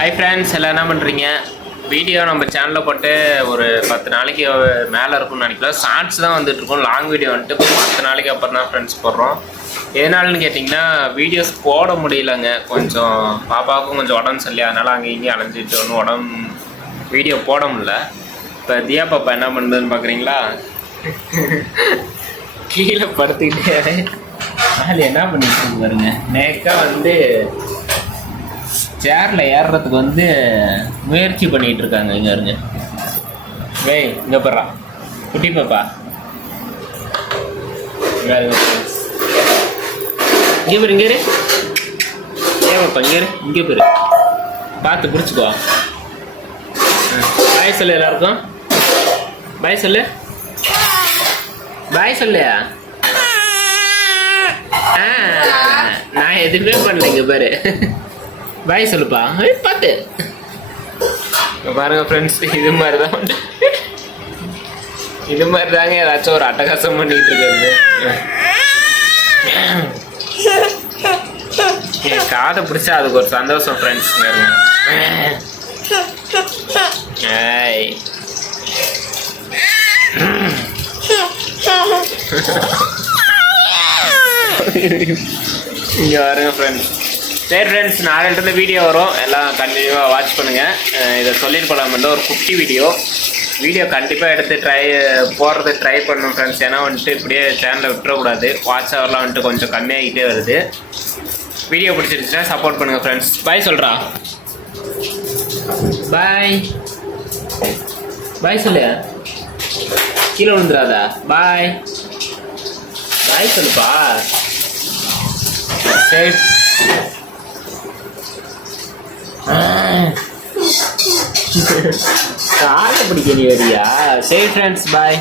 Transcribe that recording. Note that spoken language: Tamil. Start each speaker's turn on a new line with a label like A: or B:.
A: ஹாய் ஃப்ரெண்ட்ஸ் எல்லாம் என்ன பண்ணுறீங்க வீடியோ நம்ம சேனலில் போட்டு ஒரு பத்து நாளைக்கு மேலே இருக்கும்னு நினைக்கல ஷார்ட்ஸ் தான் வந்துட்டு இருக்கோம். லாங் வீடியோ வந்துட்டு பத்து நாளைக்கு அப்புறம் தான் ஃப்ரெண்ட்ஸ் போடுறோம். எதனாலன்னு கேட்டிங்கன்னா வீடியோஸ் போட முடியலங்க. கொஞ்சம் பாப்பாவுக்கும் கொஞ்சம் உடம்பு சரியில்லை. அதனால் அங்கே இங்கேயும் அலைஞ்சிட்டு ஒன்றும் உடம்பு வீடியோ போட முடியல. இப்போ தியா பாப்பா என்ன பண்ணுறதுன்னு பார்க்குறீங்களா கீழே படுத்துக்கிட்டே. மேலே என்ன பண்ணிட்டு பாருங்க. நேக்கா வந்து சேரில் ஏறுறதுக்கு வந்து முயற்சி பண்ணிகிட்டு இருக்காங்க இங்கே இருங்க வேய் இங்கே போடுறா குட்டி பாப்பா. இங்கே இருங்க இங்கே இரு. ஏன் பாப்பா பார்த்து பிடிச்சிக்கோ. பாய் சொல்லு எல்லாருக்கும். பாய் சொல்லு. பாய் சொல்லையா ஆ, நான் எதுவுமே பண்ணல இங்கே பாரு. பாய் சொல்லுப்பா. பார்த்து பாருங்க ஃப்ரெண்ட்ஸ் இது மாதிரி தான் இது மாதிரி தாங்க ஏதாச்சும் ஒரு அட்டகாசம் பண்ணிட்டு இருக்கிறது. என் காதை பிடிச்சா அதுக்கு ஒரு சந்தோஷம் ஃப்ரெண்ட்ஸ் ஏய். இங்கே வருங்க ஃப்ரெண்ட்ஸ் சரி ஃப்ரெண்ட்ஸ் நாளையிலேருந்து வீடியோ வரும். எல்லாம் கண்டினியூவாக வாட்ச் பண்ணுங்கள் இதை சொல்லிட்டு போகலாம்னு ஒரு குட்டி வீடியோ வீடியோ கண்டிப்பாக எடுத்து ட்ரை போடுறது ட்ரை பண்ணணும் ஃப்ரெண்ட்ஸ் ஏன்னா வந்துட்டு இப்படியே சேனலை விட்டுறக்கூடாது. வாட்ச் ஹவர்லாம் வந்துட்டு கொஞ்சம் கம்மியாகிட்டே வருது. வீடியோ பிடிச்சிருந்துச்சுன்னா சப்போர்ட் பண்ணுங்கள் ஃப்ரெண்ட்ஸ் பாய் சொல்கிறா பாய் பாய் சொல்லு கீழே விழுந்துடாதா. பாய் பாய் சொல்லுப்பா. சரி. காலை பிடிக்க நீ வரியா? சரி ஃப்ரெண்ட்ஸ் பாய்